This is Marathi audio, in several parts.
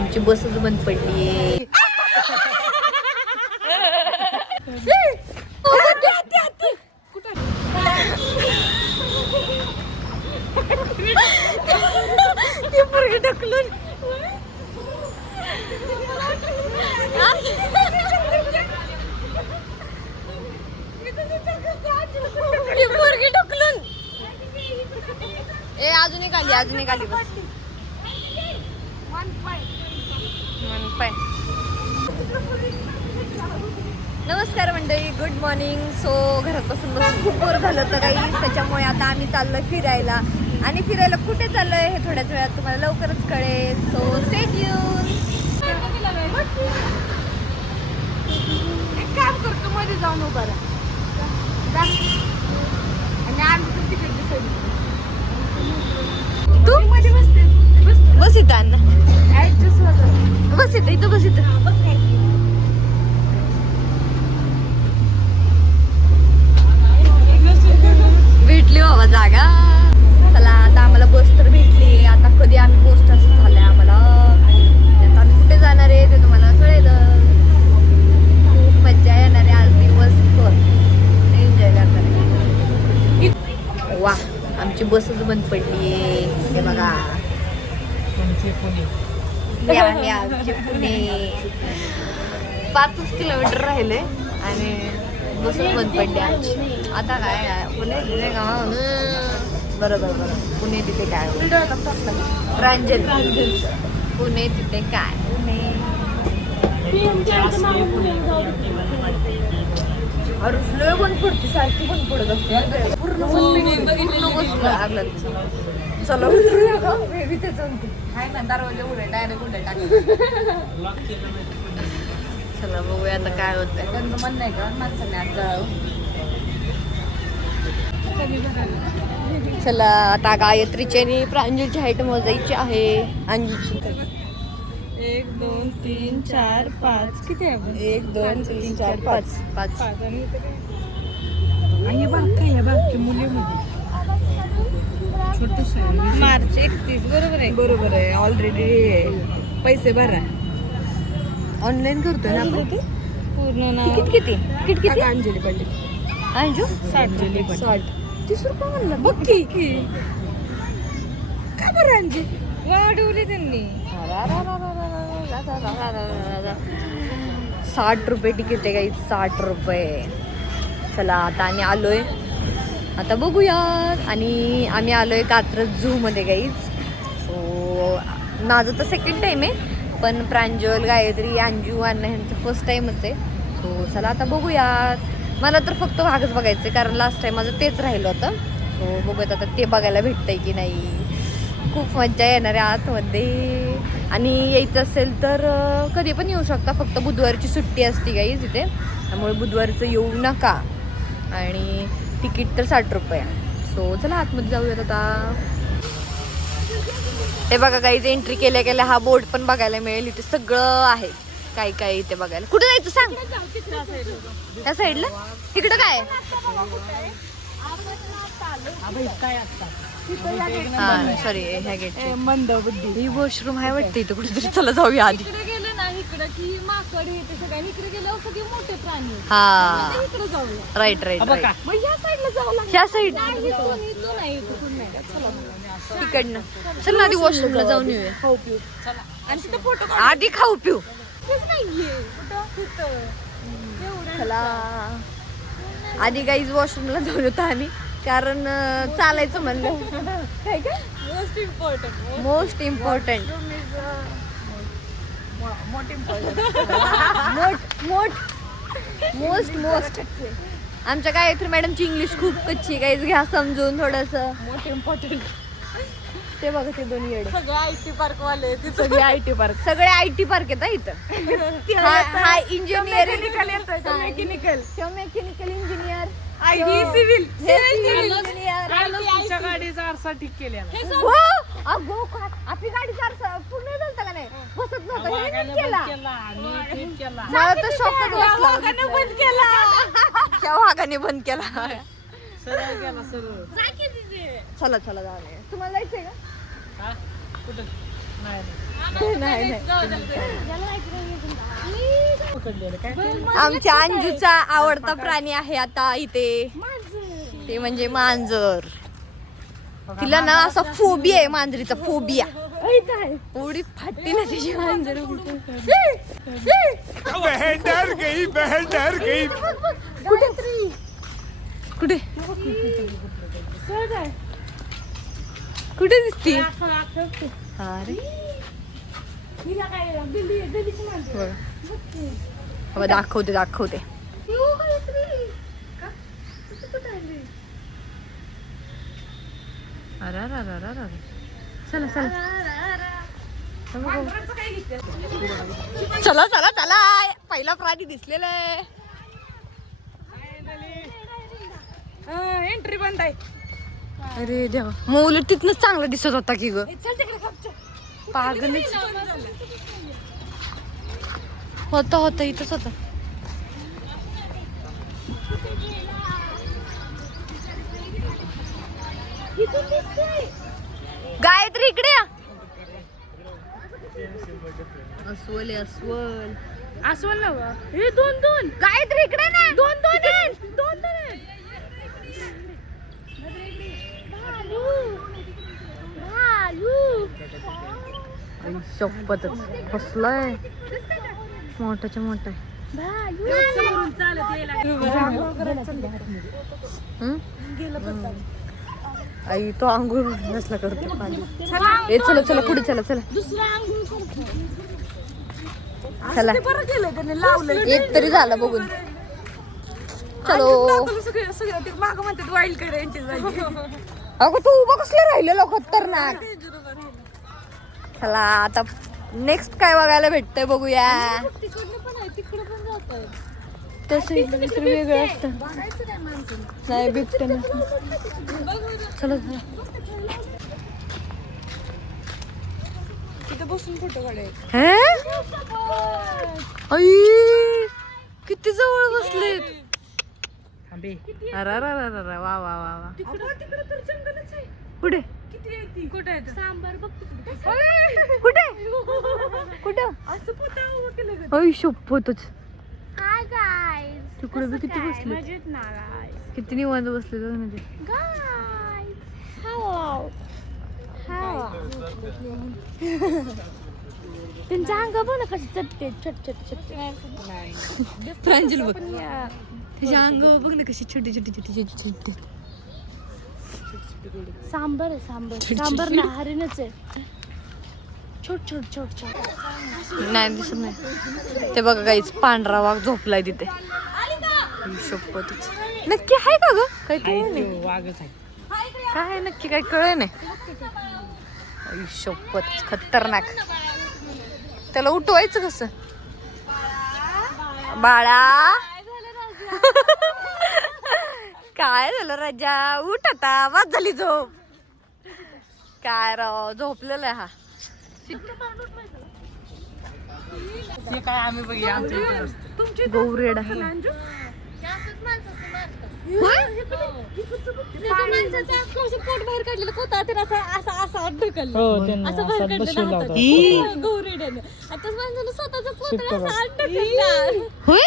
आमची बसच बंद पडली. अजून एक आली बस. नमस्कार मंडळी, गुड मॉर्निंग. सो घरात बसून खूप बोर झालं तर काही, त्याच्यामुळे आता आम्ही चाललोय फिरायला. आणि फिरायला कुठे चाललोय हे थोड्याच वेळात तुम्हाला लवकरच कळेल. So stay tune. एक काम करतो, मध्ये जाऊन उभा राहा आणि आम्ही तिकडे तू मध्ये बसते. बस इथं अण्णा, ऍडजस्ट होतं. बस इथं बस इथं. भेटली बाबा जागा. चला आता आम्हाला बस तर भेटली. आता कधी आम्ही पोस्ट असं झालंय आम्हाला. आता आम्ही कुठे जाणार आहे ते तुम्हाला कळेल. खूप मजा येणार आहे आज दिवसभर, एन्जॉय करणार आहे. वा, आमची बसच बंद पडली आहे. हे बघा, हे आहे आमचे पुणे. 5 किलोमीटर राहिले आणि बसच बंद पडली आमची. आता काय पुणे तिथे का बरोबर पुणे तिथे काय प्रांजल पुणे तिथे काय लय बंद पडते, सारखी बंद पडत असते. पूर्ण लागलं. चला बेबी ते जमते आहे ना, दरवाजा उडे डायरेक्ट उडे टाकले. चला बघूया आता काय होतंय. त्यांचं म्हणणं आहे का माणसाने आज जळावं. चला आता गायत्रीची आणि प्रांजलची हाईट मोजायची आहे. अंजूची 1 2 3 4 5 किती आहे? 1 2 3 4 5 आणि बारकी मुलीमध्ये मार्च 31 बरोबर आहे. ऑलरेडी पैसे भरा. ऑनलाईन करतोय ना आपण. पूर्ण नाव तिकीट किती? तिकीट किती? अंजली पाटील. अंजू 60 30 रुपये म्हणलं. बघ की का बरं अंजली वाढवली त्यांनी? 60 रुपये तिकीट आहे काही, 60 रुपये. चला आता आम्ही आलोय, आता बघूया. आणि आम्ही आलोय कात्रज झू मध्ये गाईज. सो माझं तर सेकंड टाइम आहे, पण प्रांजल, गायत्री, अंजू, अण्णा ह्यांचं फर्स्ट टाइमच आहे. सो चला आता बघूया. मला तर फक्त वाघच बघायचं आहे, कारण लास्ट टाइम माझं तेच राहिलं होतं. सो बघूयात आता ते बघायला भेटतंय की नाही. खूप मजा येणार आहे आतमध्ये. आणि यायचं असेल तर कधी पण येऊ शकता, फक्त बुधवारची सुट्टी असते गाईज इथे, त्यामुळे बुधवारचं येऊ नका. आणि तिकीट तर 60 रुपये. सो चला आतमध्ये जाऊयात आता. हे बघा गाईज, एंट्री केल्या केल्या हा बोर्ड पण बघायला मिळेल. इथे सगळं आहे, काय काय इथे बघायला. कुठे जायचं सांग? त्या साईडला. इकडं काय? हा सॉरी, ह्या गेट मंदबुद्धी ही वॉशरूम आहे वाटतं इथं कुठेतरी. चला जाऊया आधी. इकडे गेलं ना, इकडे की माकड हे ते सगळं इकडे गेल्यावर सगळे मोठे प्राणी. हा इकडे जाऊया. Right right right. मग या साईडला जावं लागेल. ह्या साईड इथून नाही, इथून नाही. चला तिकडनं. चल ना आधी वॉशरूमला जाऊन येऊया. खाऊ पिऊ. चला. आणि तिथे फोटो आधी खाऊ पिऊ. नाहीये कुठं. चला आधी गाईज वॉशरूमला जाऊन येतो आम्ही, कारण चालायचं म्हणलं. काय काय most important most important most आमच्या गायत्री मॅडमची इंग्लिश खूप कच्ची. गाईज घ्या समजून थोडंसं. Most important. ते बघा ते दोन्ही येडे सगळे IT पार्क वाले. सगळे IT पार्क, सगळे IT पार्क आहेत इथं. हा engineer mechanical engineer, civil engineer. तुमच्या गाडीचा आरसा ठीक केलेला. अगो काय आपली गाडी पूर्ण झालता का नाही, बसत नव्हतं केला. मला तर शॉकच बसला. बंद केला. त्या वाघाने बंद केला. सरळ गेला सरळ. चला चला जाऊया. तुम्हाला जायचंय का? कुठं नाही नाही आमच्या अंजूचा आवडता प्राणी आहे आता इथे, ते म्हणजे मांजर. तिला ना असा फोबिया आहे, मांजरीचा फोबिया. एवढी फाटली ना तिची मांजर. बहन डर गई, बहन डर गई. कुठे कुठे दिसती? अरे दाखवते दाखवते. अरे चला चला चला चला चला, पहिला प्राणी दिसलेला आहे. एंट्री बंद आहे. अरे देवा, मग उलट तिथनच चांगला दिसत होता की ग. पागल होता होता इथंच होता. गायत्री इकडे या. अस्वल आहे, अस्वल. अस्वल ना हे दोन दोन. गायत्री इकडे ना. दोन दोन आहेत, दोन दोन आहेत. शपथच कसलाय मोठाच्या मोठा. आई तो आंघोळ नसला करतो पाणी. चला चला पुढे चला चला चला. एक तरी झालं बघून. चलो माग म्हणतात वाईल्ड करायची. अगं तू उभं कसलं राहिलेलं खतरनाक. चला आता नेक्स्ट काय बघायला भेटतंय बघूया. तिकडे पण जातोय. तसं इकडे वेगळं असतं. नाही बिबट्या ना. चला चला तिथे बसून फोटो काढायचे. हे आई किती जवळ बसलेत. अरे वा वा वा वा. तिकडे तर जंगलच आहे. कुठे किती आहे ती? कुठे आहे सांबार बघ तिकडे. कुठे कुठं असं पोता उभं केलं ग. आई शपथच. Hi guys. तिकडे बी किती बसले, मजेत ना गाईज. किती निवांत बसले म्हणजे. गाईज हाव हाव. त्यांच्या अंग बघ ना कशी चटते छोटे छोटे छोटे. प्रांजल बघ तिच्या अंग बघ ना कशी छोटी छोटी छोटी छोटी छोटी. सांबर आहे सांबर. सांबर ना हरिणच आहे. छोट छोट छोट छोट. नाही दिसत नाही ते बघा काहीच. पांढरा वाघ झोपलाय तिथे. शपथच. नक्की आहे का ग? काही वाघच आहे. काय आहे नक्की काय कळ नाही. शपथ खतरनाक. त्याला उठवायचं कसं बाळा? काय झालं राजा? उठ आता, वाद झाली झोप. काय राव झोपलेला आहे हा. काय आम्ही बघूया गौरेडा. पोट बाहेर काढलेलं कोता ते असं असं ढकललं. असं बाहेर काढलेलं गौरेड्याने. आता माणसानं स्वतःचा पोत असं ढकलला. होय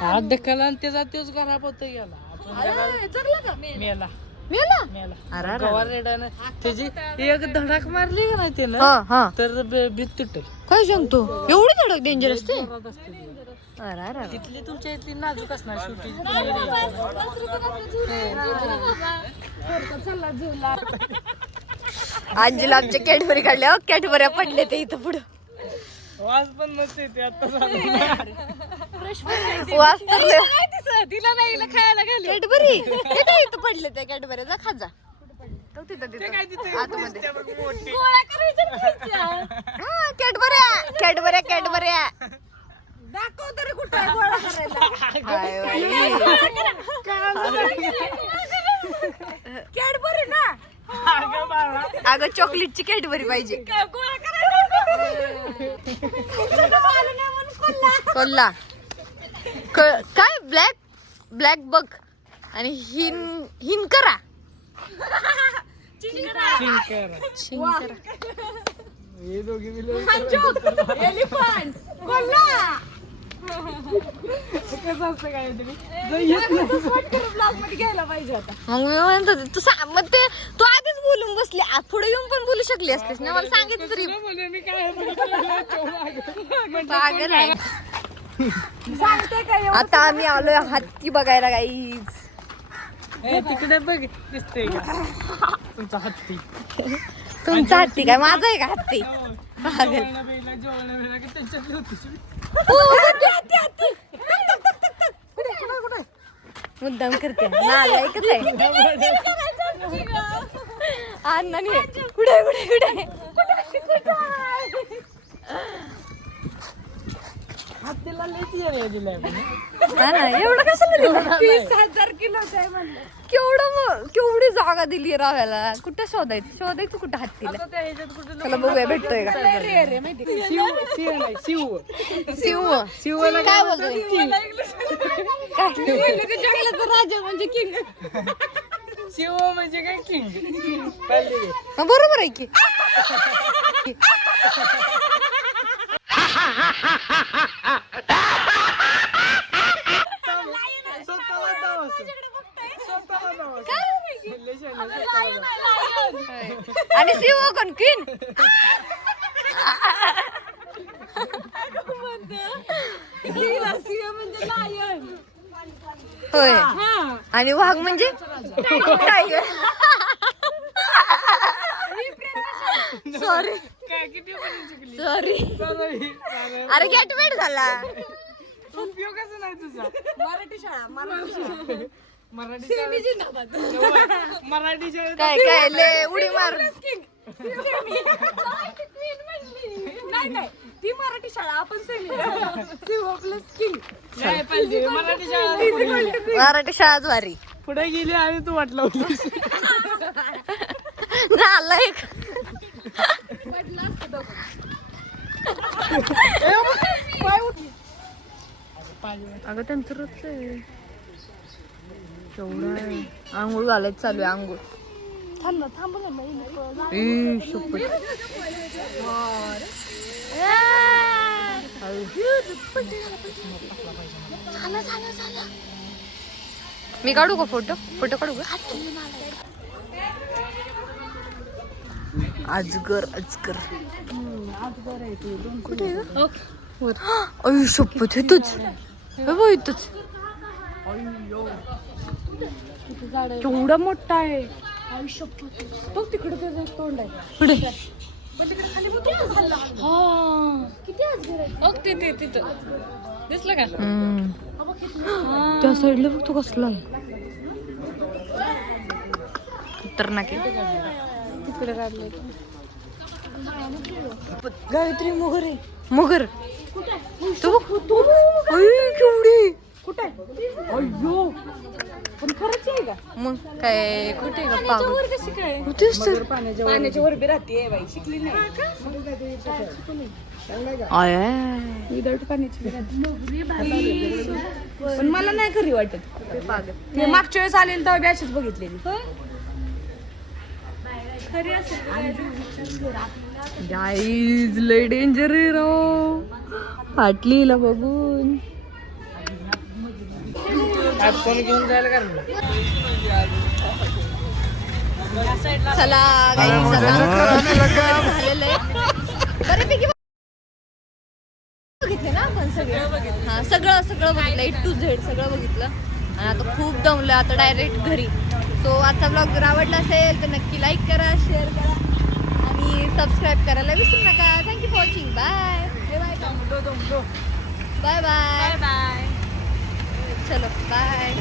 हात ढकलला आणि त्याचा तोच घरा पोत गेला. मेला मेला. मेला. अरे गवार रेडानं त्याची एक धडक मारली का नाही त्यानं, हा हा. तर भीत तुटल. काय सांगतो? एवढी धडक डेंजर असते? जोरात असते ती. अरे अरे. तिथली तुमच्या इथली नाजूक असणार शेवटी. आजीला आमच्या कॅडबरी काढल्या. कॅडबऱ्या पडले ते इथं पुढं. वास पण नसते ते आता वास तर लय. तिला नाही खायला घाल. कॅडबरी इथं पडले ते कॅडबऱ्या. जा खा जा. तो तिथं तिथं आतमध्ये. गोळा करायच्या. हा कॅडबऱ्या कॅडबऱ्या कॅडबऱ्या. दाखव तरी कुठं आहे गोळा करायला. कॅडबरी ना. अगं चॉकलेटची कॅडबरी पाहिजे. गोळा करायला. कोल्हा काय ब्लॅक ब्लॅक बग आणि हिनकरा. चिंकर. शिंकरा. एलिफंट कोल्हा ब्लॉग मध्ये घ्यायला पाहिजे आता. मग मी म्हणत होते मग ते तू आधीच बोलून बसली पुढे येऊन पण बोलू शकली असतेस ना मला सांगितलं तरी पागल आहे. सांगते काय आता आम्ही आलोय हत्ती बघायला गाईज. तिकडे बघ दिसते का तुमचा हत्ती तुमचा हत्ती काय माझा आहे का हत्ती पागल. हो, हत्ती, हत्ती, हत्ती. मुद्दाम करते नालायकच आहे. अण्णा नाही कुठे कुठे कुठे हत्तीला लई येरे दिलाय हा ना एवढं कसं दिलं 20,000 किलोचं आहे म्हणलं. केवढी जागा दिली राहायला. कुठं शोधायचं कुठं हत्तीला. चला बघूया भेटतोय का शिव काय बोलतोय जंगलाचा राजा म्हणजे किंग. शिव म्हणजे काय किंग बरोबर आहे की. आणि शिव कोण किन म्हणजे लायन. होय आणि वाघ म्हणजे टायगर. सॉरी सॉरी अरे गेट वेट झाला. उपयोगच नाही तुझा. मराठी शाळा मराठी शाळेत काय ले उडी मार. नाही नाही ती मराठी शाळा आपण नाही पाहिजे मराठी शाळा मराठी शाळा द्वारी पुढे गेली आणि तू वाटलं होतीस नालायक. अगं त्यांचं रोजचं आहे केवढं आहे. आंघोळ घालायचं चालू आहे आंघोळ. मी काढू का फोटो काढू का. अजगर कुठे अय शपथ इथंच इथंच केवढा मोठा आहे. बघ तिकडे त्याचं तोंड आहे. पुढे दिसलं का त्या साईडला बघ तो कसला आहे खतरनाक आहे. तिकडे काढलं गायत्री मगर तू केवढी कुठे अय्यो पण खरंच आहे का. मग काय कुठे का पागल वर कशी काय होतेच तर पाण्याच्या वर बी राहते बाई शिकली नाही विदाउट पाण्याची पण मला नाही खरी वाटत. मी मागच्या वेळेस आलेली तेव्हा बी अशीच बघितलेली. गाईज लय डेंजर आहे राव फाटलीला बघून. फोन घेऊन जायला का चला गाईज झालेलं आहे बऱ्यापैकी बघितले ना आपण सगळं. हा सगळं बघितलं A to Z सगळं बघितलं आणि आता खूप दमलं आता डायरेक्ट घरी. सो आजचा ब्लॉग जर आवडला असेल तर नक्की लाईक करा शेअर करा आणि सबस्क्राईब करायला विसरू नका. Thank you for watching. Bye bye bye bye. चलो बाय.